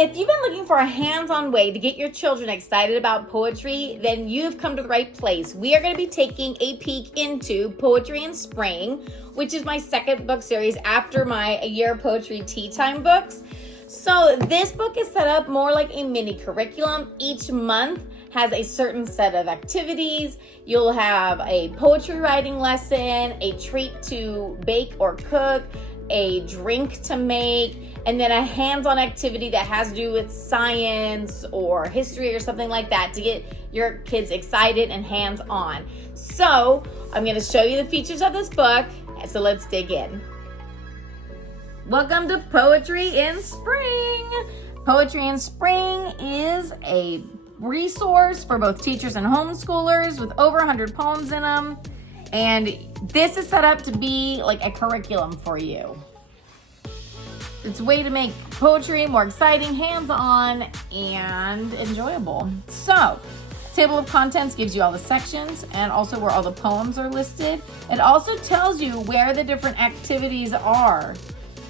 If you've been looking for a hands-on way to get your children excited about poetry, then you've come to the right place. We are going to be taking a peek into Poetry in Spring, which is my second book series after my A Year of Poetry Tea Time books. So this book is set up more like a mini curriculum. Each month has a certain set of activities. You'll have a poetry writing lesson, a treat to bake or cook, a drink to make, and then a hands-on activity that has to do with science or history or something like that to get your kids excited and hands-on. So I'm going to show you the features of this book, so let's dig in. Welcome to Poetry in Spring. Poetry in Spring is a resource for both teachers and homeschoolers with over 100 poems in them. And this is set up to be like a curriculum for you. It's a way to make poetry more exciting, hands-on, and enjoyable. So, table of contents gives you all the sections and also where all the poems are listed. It also tells you where the different activities are.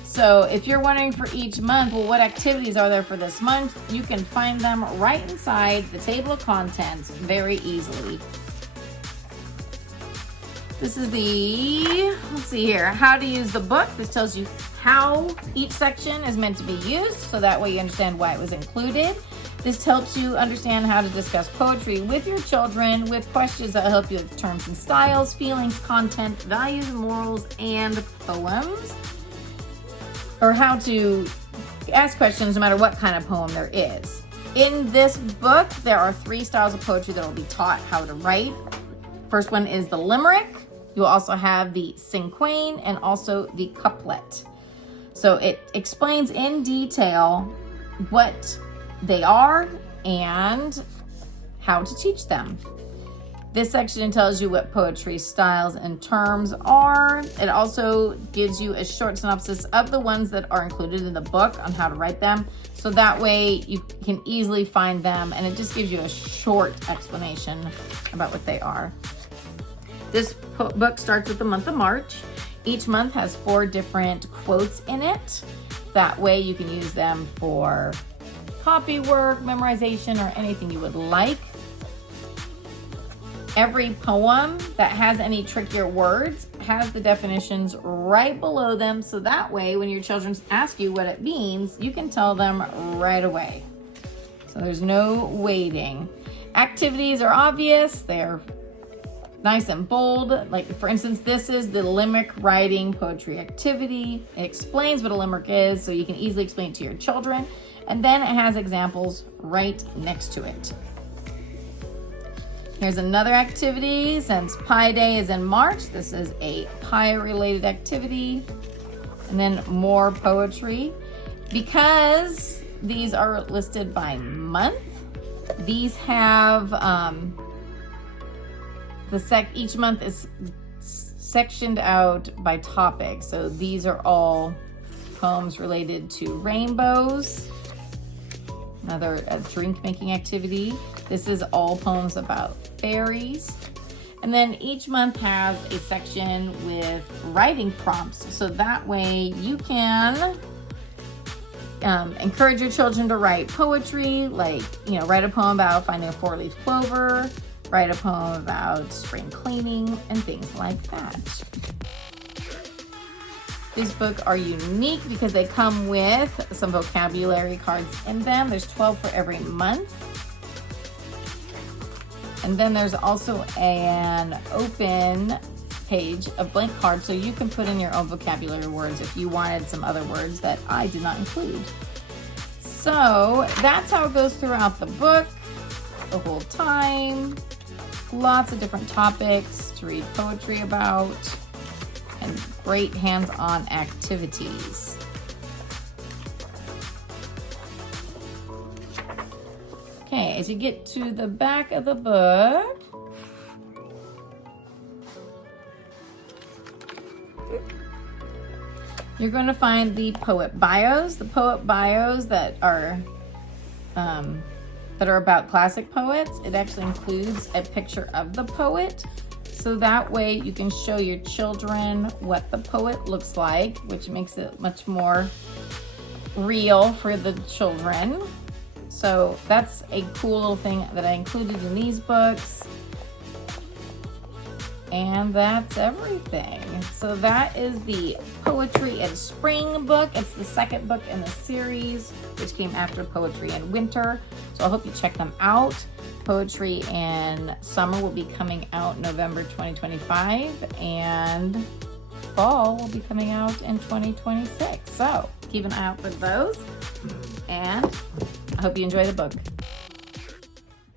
So if you're wondering for each month, well, what activities are there for this month? You can find them right inside the table of contents very easily. This is let's see here, how to use the book. This tells you how each section is meant to be used, so that way you understand why it was included. This helps you understand how to discuss poetry with your children with questions that help you with terms and styles, feelings, content, values, morals, and poems. Or how to ask questions no matter what kind of poem there is. In this book, there are 3 styles of poetry that will be taught how to write. First one is the limerick. You'll also have the cinquain and also the couplet. So it explains in detail what they are and how to teach them. This section tells you what poetry styles and terms are. It also gives you a short synopsis of the ones that are included in the book on how to write them. So that way you can easily find them, and it just gives you a short explanation about what they are. This book starts with the month of March. Each month has 4 different quotes in it. That way you can use them for copy work, memorization, or anything you would like. Every poem that has any trickier words has the definitions right below them, so that way when your children ask you what it means, you can tell them right away. So there's no waiting. Activities are obvious. They're nice and bold. Like, for instance, this is the limerick writing poetry activity. It explains what a limerick is, so you can easily explain it to your children. And then it has examples right next to it. Here's another activity. Since Pi Day is in March, this is a pie-related activity. And then more poetry. Because these are listed by month, these have each month is sectioned out by topic. So these are all poems related to rainbows. Another drink making activity. This is all poems about fairies. And then each month has a section with writing prompts. So that way you can encourage your children to write poetry, like, write a poem about finding a 4-leaf clover, write a poem about spring cleaning, and things like that. These books are unique because they come with some vocabulary cards in them. There's 12 for every month. And then there's also an open page of blank cards, so you can put in your own vocabulary words if you wanted some other words that I did not include. So that's how it goes throughout the book, the whole time. Lots of different topics to read poetry about, and great hands-on activities. Okay, as you get to the back of the book, you're going to find the poet bios. The poet bios that are about classic poets. It actually includes a picture of the poet. So that way you can show your children what the poet looks like, which makes it much more real for the children. So that's a cool little thing that I included in these books. And that's everything. So that is the Poetry in Spring book. It's the second book in the series, which came after Poetry in Winter. So I hope you check them out. Poetry in Summer will be coming out November 2025, and Fall will be coming out in 2026. So keep an eye out for those, and I hope you enjoy the book.